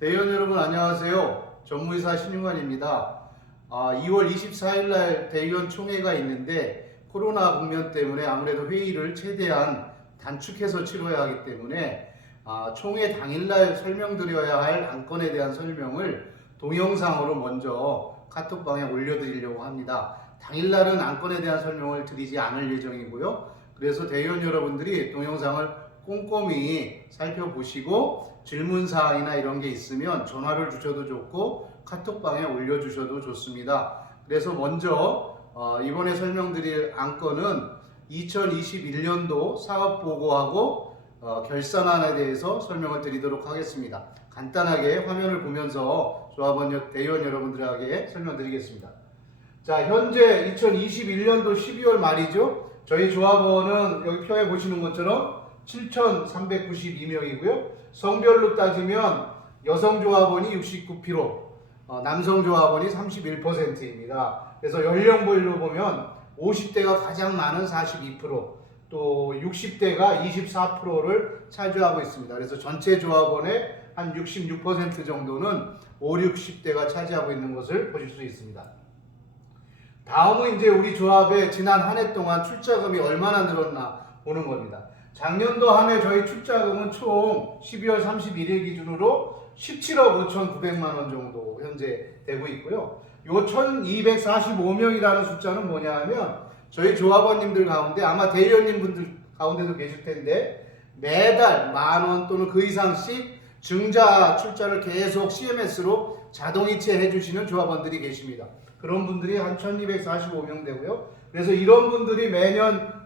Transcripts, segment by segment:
대의원 여러분 안녕하세요. 전무이사 신용환입니다. 2월 24일 날 대의원 총회가 있는데 코로나 국면 때문에 아무래도 회의를 최대한 단축해서 치러야 하기 때문에 총회 당일날 설명드려야 할 안건에 대한 설명을 동영상으로 먼저 카톡방에 올려드리려고 합니다. 당일날은 안건에 대한 설명을 드리지 않을 예정이고요. 그래서 대의원 여러분들이 동영상을 꼼꼼히 살펴보시고 질문사항이나 이런 게 있으면 전화를 주셔도 좋고 카톡방에 올려주셔도 좋습니다. 그래서 먼저 이번에 설명드릴 안건은 2021년도 사업보고하고 결산안에 대해서 설명을 드리도록 하겠습니다. 간단하게 화면을 보면서 조합원 대의원 여러분들에게 설명드리겠습니다. 자, 현재 2021년도 12월 말이죠. 저희 조합원은 여기 표에 보시는 것처럼 7,392명이고요. 성별로 따지면 여성 조합원이 69%, 남성 조합원이 31%입니다. 그래서 연령별로 보면 50대가 가장 많은 42%, 또 60대가 24%를 차지하고 있습니다. 그래서 전체 조합원의 한 66% 정도는 5, 60대가 차지하고 있는 것을 보실 수 있습니다. 다음은 이제 우리 조합의 지난 한 해 동안 출자금이 얼마나 늘었나 보는 겁니다. 작년도 한 해 저희 출자금은 총 12월 31일 기준으로 17억 5,900만 원 정도 현재 되고 있고요. 요 1,245명이라는 숫자는 뭐냐 하면 저희 조합원님들 가운데 아마 대의원님 분들 가운데도 계실 텐데 매달 10,000원 또는 그 이상씩 증자 출자를 계속 CMS로 자동이체 해주시는 조합원들이 계십니다. 그런 분들이 한 1,245명 되고요. 그래서 이런 분들이 매년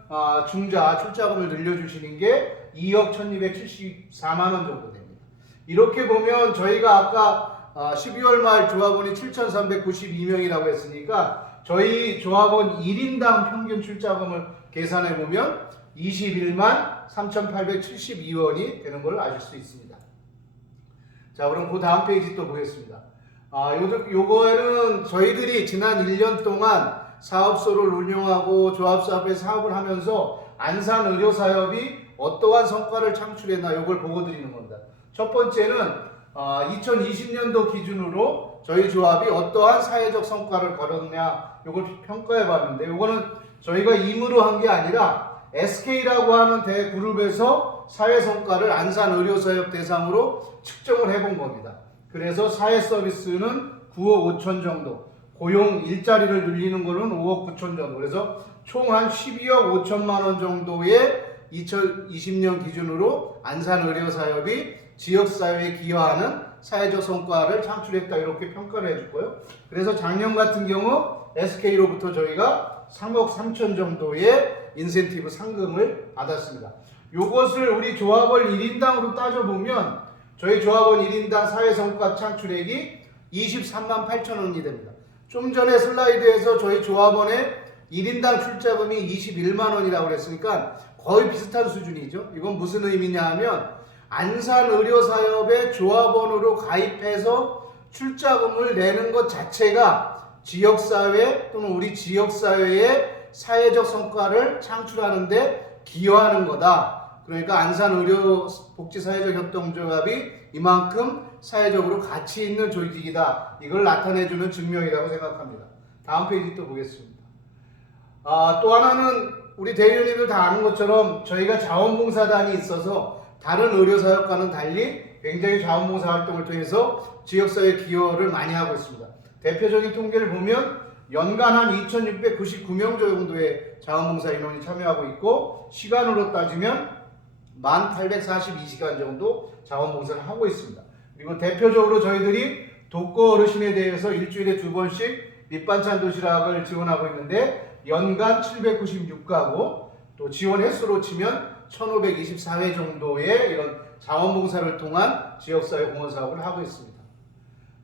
중자 출자금을 늘려주시는 게 2억 1,274만 원 정도 됩니다. 이렇게 보면 저희가 아까 12월 말 조합원이 7,392명이라고 했으니까 저희 조합원 1인당 평균 출자금을 계산해 보면 21만 3,872원이 되는 걸 아실 수 있습니다. 자, 그럼 그 다음 페이지 또 보겠습니다. 요거에는 저희들이 지난 1년 동안 사업소를 운영하고 조합사업에 사업을 하면서 안산의료사업이 어떠한 성과를 창출했나 이걸 보고 드리는 겁니다. 첫 번째는 2020년도 기준으로 저희 조합이 어떠한 사회적 성과를 거뒀냐 이걸 평가해 봤는데 이거는 저희가 임의로 한 게 아니라 SK라고 하는 대그룹에서 사회성과를 안산의료사업 대상으로 측정을 해본 겁니다. 그래서 사회서비스는 9억 5천 정도, 고용 일자리를 늘리는 거는 5억 9천 정도, 그래서 총 한 12억 5천만 원 정도의 2020년 기준으로 안산의료사업이 지역사회에 기여하는 사회적 성과를 창출했다 이렇게 평가를 해줄 거예요. 그래서 작년 같은 경우 SK로부터 저희가 3억 3천 정도의 인센티브 상금을 받았습니다. 이것을 우리 조합원 1인당으로 따져보면 저희 조합원 1인당 사회성과 창출액이 23만 8천 원이 됩니다. 좀 전에 슬라이드에서 저희 조합원의 1인당 출자금이 21만 원이라고 그랬으니까 거의 비슷한 수준이죠. 이건 무슨 의미냐 하면 안산의료사업에 조합원으로 가입해서 출자금을 내는 것 자체가 지역사회 또는 우리 지역사회의 사회적 성과를 창출하는 데 기여하는 거다. 그러니까 안산의료복지사회적협동조합이 이만큼 사회적으로 가치 있는 조직이다. 이걸 나타내주는 증명이라고 생각합니다. 다음 페이지 또 보겠습니다. 또 하나는 우리 대의원님들 다 아는 것처럼 저희가 자원봉사단이 있어서 다른 의료사업과는 달리 굉장히 자원봉사 활동을 통해서 지역사회 기여를 많이 하고 있습니다. 대표적인 통계를 보면 연간 한 2,699명 정도의 자원봉사 인원이 참여하고 있고 시간으로 따지면 1,842시간 정도 자원봉사를 하고 있습니다. 그리고 대표적으로 저희들이 독거 어르신에 대해서 일주일에 2번씩 밑반찬 도시락을 지원하고 있는데 연간 796가구, 또 지원 횟수로 치면 1,524회 정도의 이런 자원봉사를 통한 지역사회 공헌사업을 하고 있습니다.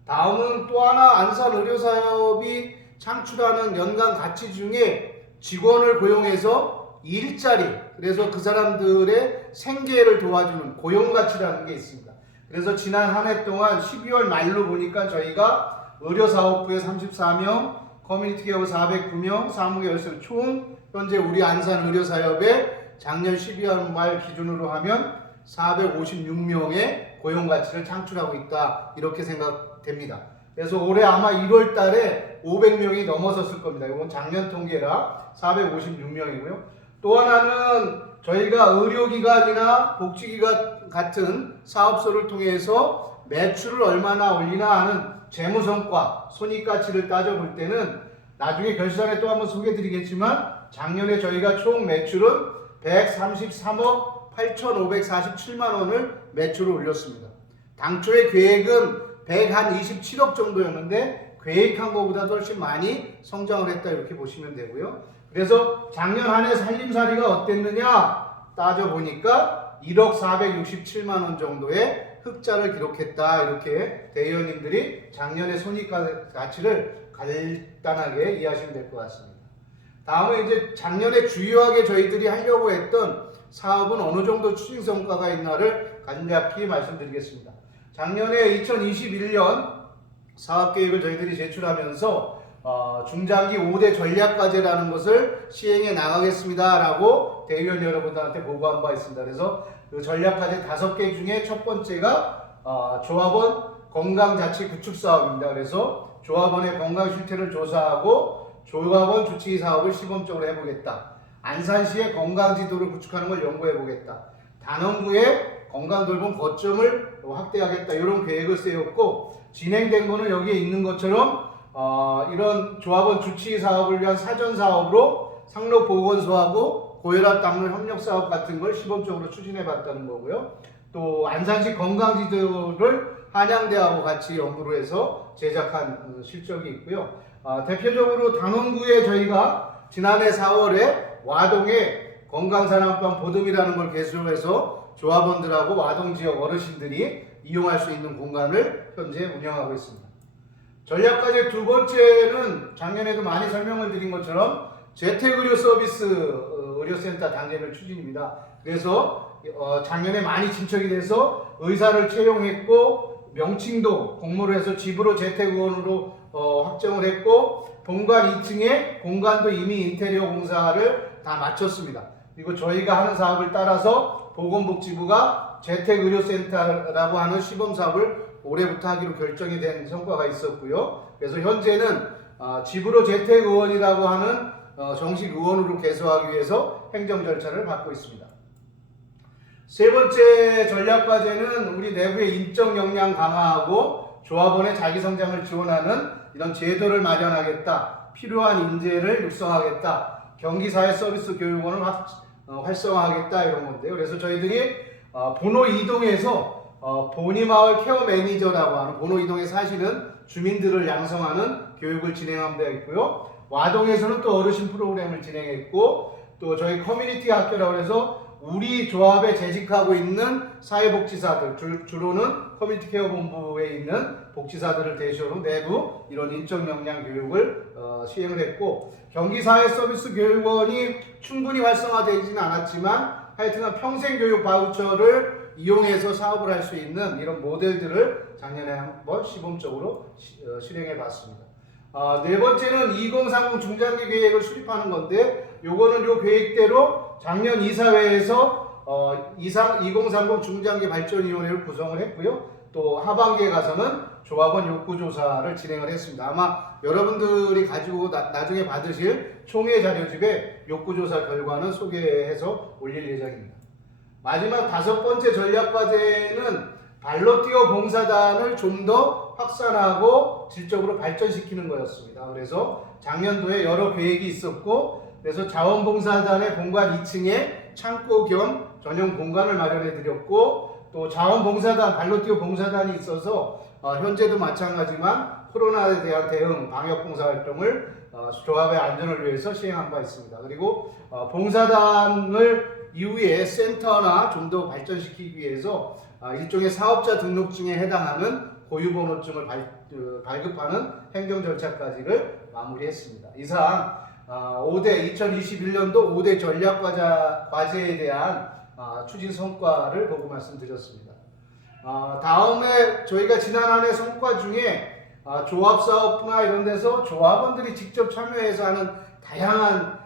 다음은 또 하나 안산의료사업이 창출하는 연간 가치 중에 직원을 고용해서 일자리, 그래서 그 사람들의 생계를 도와주는 고용가치라는 게 있습니다. 그래서 지난 한 해 동안 12월 말로 보니까 저희가 의료사업부에 34명, 커뮤니티케어 409명, 사무계 열쇠 총 현재 우리 안산의료사업에 작년 12월 말 기준으로 하면 456명의 고용 가치를 창출하고 있다 이렇게 생각됩니다. 그래서 올해 아마 1월 달에 500명이 넘어섰을 겁니다. 이건 작년 통계라 456명이고요. 또 하나는 저희가 의료기관이나 복지기관 같은 사업소를 통해서 매출을 얼마나 올리나 하는 재무성과, 손익가치를 따져볼 때는 나중에 결산에 또 한번 소개드리겠지만 작년에 저희가 총 매출은 133억 8,547만 원을 매출을 올렸습니다. 당초의 계획은 127억 정도였는데 계획한 것보다도 훨씬 많이 성장을 했다 이렇게 보시면 되고요. 그래서 작년 한 해 살림살이가 어땠느냐 따져보니까 1억 467만 원 정도의 흑자를 기록했다 이렇게 대의원님들이 작년의 손익가치를 간단하게 이해하시면 될 것 같습니다. 다음은 이제 작년에 주요하게 저희들이 하려고 했던 사업은 어느 정도 추진 성과가 있나를 간략히 말씀드리겠습니다. 작년에 2021년 사업계획을 저희들이 제출하면서 중장기 5대 전략과제라는 것을 시행해 나가겠습니다 라고 대의원 여러분들한테 보고한 바 있습니다. 그래서 그 전략과제 5개 중에 첫 번째가 조합원 건강자치 구축 사업입니다. 그래서 조합원의 건강 실태를 조사하고 조합원 주치 사업을 시범적으로 해보겠다. 안산시의 건강지도를 구축하는 걸 연구해보겠다. 단원구의 건강돌봄 거점을 확대하겠다. 이런 계획을 세웠고 진행된 거는 여기에 있는 것처럼 이런 조합원 주치 사업을 위한 사전 사업으로 상록보건소하고 고혈압 당뇨 협력 사업 같은 걸 시범적으로 추진해 봤다는 거고요. 또 안산시 건강지도를 한양대하고 같이 연구를 해서 제작한 실적이 있고요. 대표적으로 단원구에 저희가 지난해 4월에 와동에 건강산안방 보듬이라는 걸 개설해서 조합원들하고 와동지역 어르신들이 이용할 수 있는 공간을 현재 운영하고 있습니다. 전략과제 두 번째는 작년에도 많이 설명을 드린 것처럼 재택의료 서비스 의료센터 단계별 추진입니다. 그래서 작년에 많이 진척이 돼서 의사를 채용했고 명칭도 공모를 해서 집으로 재택의원으로 확정을 했고 본관 2층에 공간도 이미 인테리어 공사를 다 마쳤습니다. 그리고 저희가 하는 사업을 따라서 보건복지부가 재택의료센터라고 하는 시범사업을 올해부터 하기로 결정이 된 성과가 있었고요. 그래서 현재는 집으로 재택의원이라고 하는 정식 의원으로 개소하기 위해서 행정 절차를 밟고 있습니다. 세 번째 전략과제는 우리 내부의 인적 역량 강화하고 조합원의 자기성장을 지원하는 이런 제도를 마련하겠다. 필요한 인재를 육성하겠다. 경기사회서비스교육원을 활성화하겠다 이런 건데요. 그래서 저희들이 본호 이동에서 보니마을 케어 매니저라고 하는 본호 이동에 사시는 주민들을 양성하는 교육을 진행하면 되어 있고요. 와동에서는 또 어르신 프로그램을 진행했고 또 저희 커뮤니티 학교라고 해서 우리 조합에 재직하고 있는 사회복지사들 주로는 커뮤니티 케어 본부에 있는 복지사들을 대상으로 내부 이런 인적 역량 교육을 시행을 했고 경기사회서비스교육원이 충분히 활성화되지는 않았지만 하여튼 평생교육 바우처를 이용해서 사업을 할 수 있는 이런 모델들을 작년에 한번 시범적으로 실행해 봤습니다. 네 번째는 2030 중장기 계획을 수립하는 건데 요거는 요 계획대로 작년 이사회에서 2030 중장기 발전위원회를 구성을 했고요. 또 하반기에 가서는 조합원 욕구조사를 진행을 했습니다. 아마 여러분들이 가지고 나중에 받으실 총회 자료집에 욕구조사 결과는 소개해서 올릴 예정입니다. 마지막 다섯 번째 전략과제는 발로 뛰어 봉사단을 좀 더 확산하고 질적으로 발전시키는 거였습니다. 그래서 작년도에 여러 계획이 있었고 그래서 자원봉사단의 본관 2층에 창고 겸 전용 공간을 마련해 드렸고 또 자원봉사단, 발로 뛰어 봉사단이 있어서 현재도 마찬가지만 코로나에 대한 대응, 방역봉사활동을 조합의 안전을 위해서 시행한 바 있습니다. 그리고 봉사단을 이후에 센터나 좀 더 발전시키기 위해서 일종의 사업자 등록증에 해당하는 고유번호증을 발급하는 행정 절차까지를 마무리했습니다. 이상 2021년도 5대 전략과제에 대한 추진 성과를 보고 말씀드렸습니다. 다음에 저희가 지난 한 해 성과 중에 조합사업부나 이런 데서 조합원들이 직접 참여해서 하는 다양한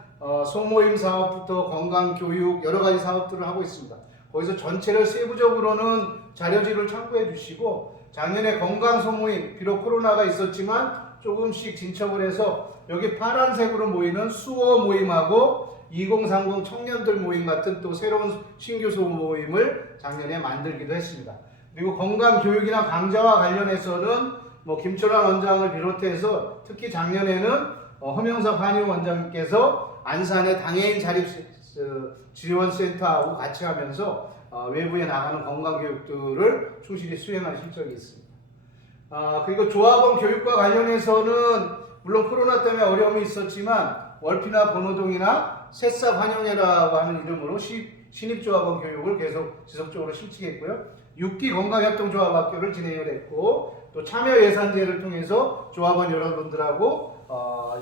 소모임 사업부터 건강교육 여러 가지 사업들을 하고 있습니다. 거기서 전체를 세부적으로는 자료지를 참고해 주시고 작년에 건강 소모임 비록 코로나가 있었지만 조금씩 진척을 해서 여기 파란색으로 모이는 수어 모임하고 2030 청년들 모임 같은 또 새로운 신규 소모임을 작년에 만들기도 했습니다. 그리고 건강 교육이나 강좌와 관련해서는 뭐 김철환 원장을 비롯해서 특히 작년에는 허명섭 한의원 원장님께서 안산의 장애인 자립 지원센터하고 같이 하면서 외부에 나가는 건강 교육들을 충실히 수행한 실적이 있습니다. 그리고 조합원 교육과 관련해서는 물론 코로나 때문에 어려움이 있었지만 월피나 번호동이나 새싹 환영회라고 하는 이름으로 신입조합원 교육을 계속 지속적으로 실시했고요. 6기 건강협동조합학교를 진행을 했고 또 참여 예산제를 통해서 조합원 여러분들하고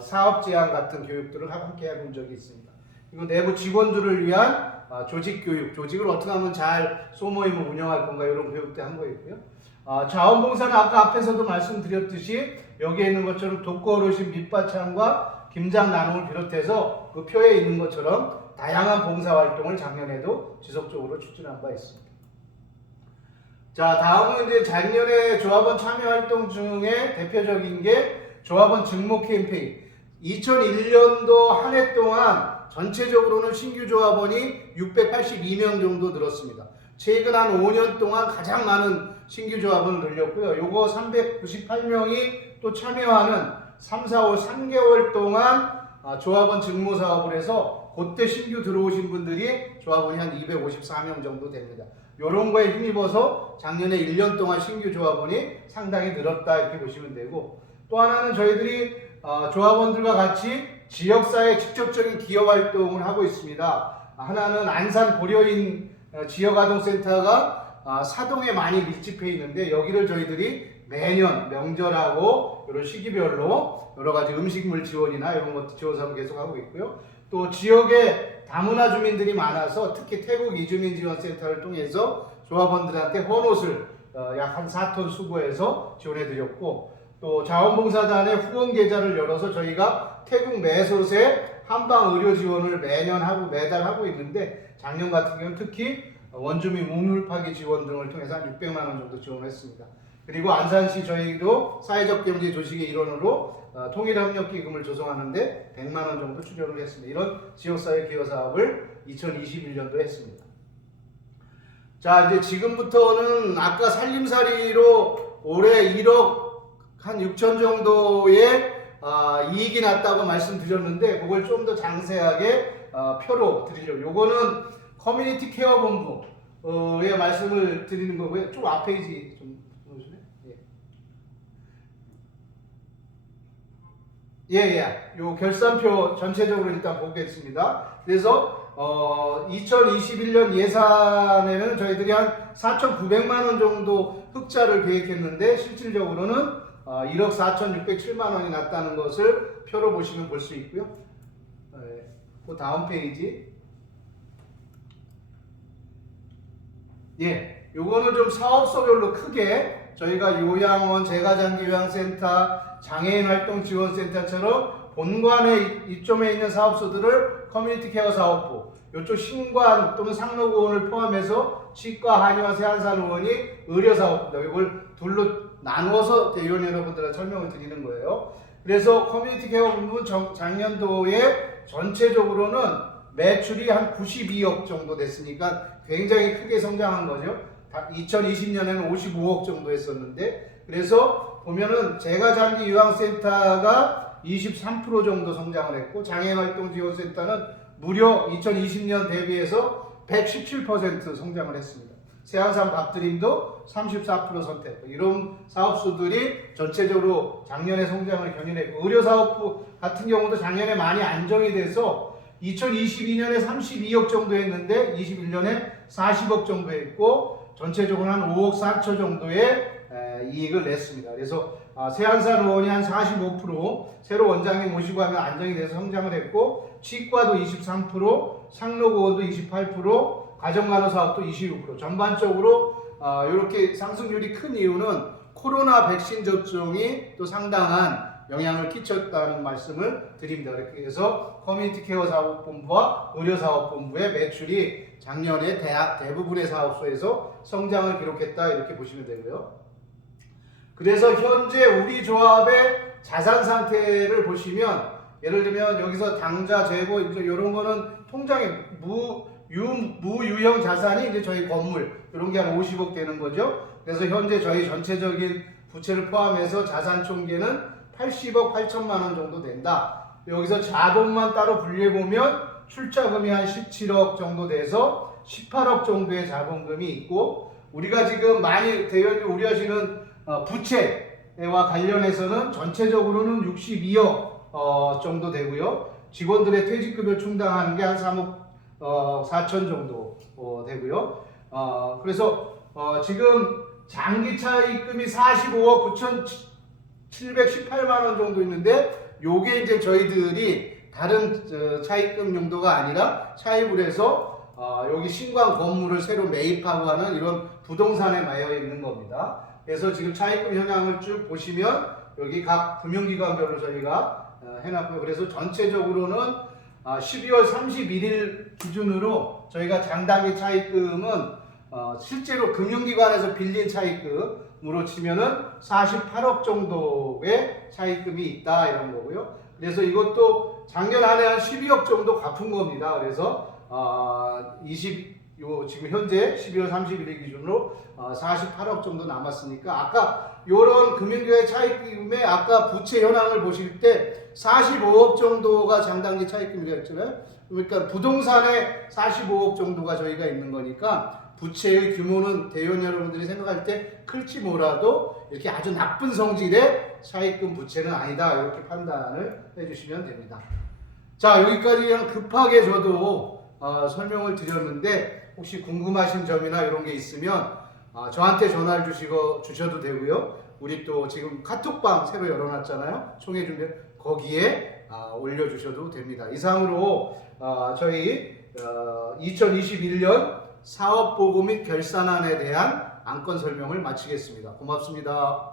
사업 제안 같은 교육들을 함께 해본 적이 있습니다. 그리고 내부 직원들을 위한 조직 교육, 조직을 어떻게 하면 잘 소모임을 운영할 건가 이런 교육도 한 거였고요. 자원봉사는 아까 앞에서도 말씀드렸듯이 여기에 있는 것처럼 독거 어르신 밑바창과 김장 나눔을 비롯해서 그 표에 있는 것처럼 다양한 봉사활동을 작년에도 지속적으로 추진한 바 있습니다. 자, 다음은 이제 작년에 조합원 참여활동 중에 대표적인 게 조합원 증모 캠페인. 2001년도 한 해 동안 전체적으로는 신규 조합원이 682명 정도 늘었습니다. 최근 한 5년 동안 가장 많은 신규 조합원을 늘렸고요. 요거 398명이 또 참여하는 3, 4, 5, 3개월 동안 조합원 증모 사업을 해서 그때 신규 들어오신 분들이 조합원이 한 254명 정도 됩니다. 요런 거에 힘입어서 작년에 1년 동안 신규 조합원이 상당히 늘었다 이렇게 보시면 되고 또 하나는 저희들이 조합원들과 같이 지역사회 직접적인 기업 활동을 하고 있습니다. 하나는 안산 고려인 지역아동센터가 사동에 많이 밀집해 있는데 여기를 저희들이 매년 명절하고 이런 시기별로 여러 가지 음식물 지원이나 이런 것도 지원 사업을 계속하고 있고요. 또 지역에 다문화 주민들이 많아서 특히 태국 이주민 지원센터를 통해서 조합원들한테 헌옷을 약 한 4톤 수거해서 지원해 드렸고 또 자원봉사단의 후원 계좌를 열어서 저희가 태국 매솥에 한방 의료 지원을 매년 하고 매달 하고 있는데 작년 같은 경우는 특히 원주민 우물 파기 지원 등을 통해서 한 600만 원 정도 지원했습니다. 그리고 안산시 저희도 사회적 경제 조직의 일원으로 통일협력기금을 조성하는데 100만 원 정도 출연을 했습니다. 이런 지역사회 기여 사업을 2021년도 했습니다. 자, 이제 지금부터는 아까 살림살이로 올해 1억 한 6천 정도의 이익이 났다고 말씀드렸는데 그걸 좀 더 장세하게 표로 드리려고. 요거는 커뮤니티 케어 본부의 말씀을 드리는 거고요. 좀 앞페이지 좀 보실래요? 요 결산표 전체적으로 일단 보겠습니다. 그래서 2021년 예산에는 저희들이 한 4,900만 원 정도 흑자를 계획했는데 실질적으로는 1억 4,607만 원이 났다는 것을 표로 보시면 볼 수 있고요. 그 다음 페이지. 요거는 좀 사업소별로 크게 저희가 요양원, 재가장기요양센터, 장애인활동지원센터처럼 본관의 이점에 있는 사업소들을 커뮤니티 케어 사업부, 이쪽 신관 또는 상록의원을 포함해서 치과, 한의원, 세안산의원이 의료사업부입니다. 이걸 둘로 나누어서 대의원 여러분들한테 설명을 드리는 거예요. 그래서 커뮤니티 케어 부분 작년도에 전체적으로는 매출이 한 92억 정도 됐으니까 굉장히 크게 성장한 거죠. 2020년에는 55억 정도 했었는데 그래서 보면은 재가장기 요양센터가 23% 정도 성장을 했고 장애인활동지원센터는 무려 2020년 대비해서 117% 성장을 했습니다. 세안산 밥드림도 34% 선택. 이런 사업수들이 전체적으로 작년에 성장을 견인했고 의료사업부 같은 경우도 작년에 많이 안정이 돼서 2022년에 32억 정도 했는데 21년에 40억 정도 했고 전체적으로 한 5억 4천 정도의 이익을 냈습니다. 그래서 세안산 의원이 한 45%, 새로 원장님 모시고 하면 안정이 돼서 성장을 했고 치과도 23%, 상록의원도 28%, 가정간호사업도 26%. 전반적으로 이렇게 상승률이 큰 이유는 코로나 백신 접종이 또 상당한 영향을 끼쳤다는 말씀을 드립니다. 그래서 커뮤니티 케어 사업본부와 의료사업본부의 매출이 작년에 대부분의 사업소에서 성장을 기록했다 이렇게 보시면 되고요. 그래서 현재 우리 조합의 자산 상태를 보시면 예를 들면 여기서 당좌 재고 이제 이런 거는 통장에 무유형 자산이 이제 저희 건물 이런 게 한 50억 되는 거죠. 그래서 현재 저희 전체적인 부채를 포함해서 자산 총계는 80억 8천만 원 정도 된다. 여기서 자본만 따로 분리해 보면 출자금이 한 17억 정도 돼서 18억 정도의 자본금이 있고, 우리가 지금 많이 대여들이 우려하시는 부채와 관련해서는 전체적으로는 62억 정도 되고요. 직원들의 퇴직급여 충당하는 게 한 3억 4천 정도 되고요. 그래서 지금 장기 차입금이 45억 9,718만 원 정도 있는데, 요게 이제 저희들이 다른 차입금 용도가 아니라 차입을 해서 여기 신광 건물을 새로 매입하고 하는 이런 부동산에 매여 있는 겁니다. 그래서 지금 차입금 현황을 쭉 보시면 여기 각 금융기관별로 저희가 해놨고요. 그래서 전체적으로는 12월 31일 기준으로 저희가 장당기 차입금은 실제로 금융기관에서 빌린 차입금으로 치면은 48억 정도의 차입금이 있다 이런 거고요. 그래서 이것도 작년 한 해 한 12억 정도 갚은 겁니다. 그래서 지금 현재 12월 31일 기준으로 48억 정도 남았으니까, 아까 요런 금융기관의 차입금에 아까 부채 현황을 보실 때 45억 정도가 장당기 차입금이었잖아요. 그러니까 부동산에 45억 정도가 저희가 있는 거니까 부채의 규모는 대원 여러분들이 생각할 때 클지 몰라도 이렇게 아주 나쁜 성질의 차입금 부채는 아니다, 이렇게 판단을 해주시면 됩니다. 자, 여기까지 그냥 급하게 저도 설명을 드렸는데, 혹시 궁금하신 점이나 이런 게 있으면 저한테 전화를 주셔도 되고요. 우리 또 지금 카톡방 새로 열어놨잖아요. 총회 준비, 거기에 올려주셔도 됩니다. 이상으로 저희 2021년 사업보고 및 결산안에 대한 안건 설명을 마치겠습니다. 고맙습니다.